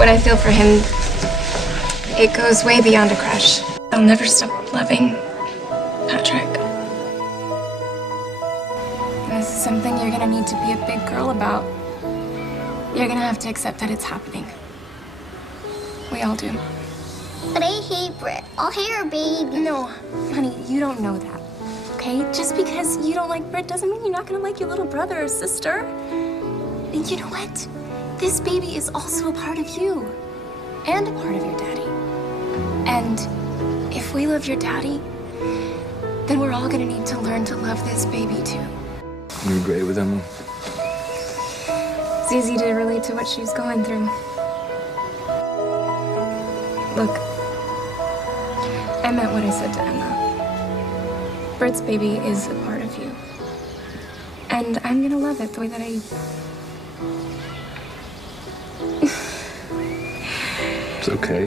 What I feel for him, it goes way beyond a crush. I'll never stop loving Patrick. This is something you're gonna need to be a big girl about. You're gonna have to accept that it's happening. We all do. But I hate Britt. I'll hate her baby. No, honey, you don't know that. Okay? Just because you don't like Britt doesn't mean you're not gonna like your little brother or sister. And you know what? This baby is also a part of you. And a part of your daddy. And if we love your daddy, then we're all gonna need to learn to love this baby too. You're great with Emma. It's easy to relate to what she's going through. Look, I meant what I said to Emma. Britt's baby is a part of you. And I'm gonna love it the way that I... It's okay.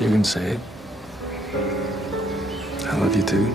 You can say it. I love you too.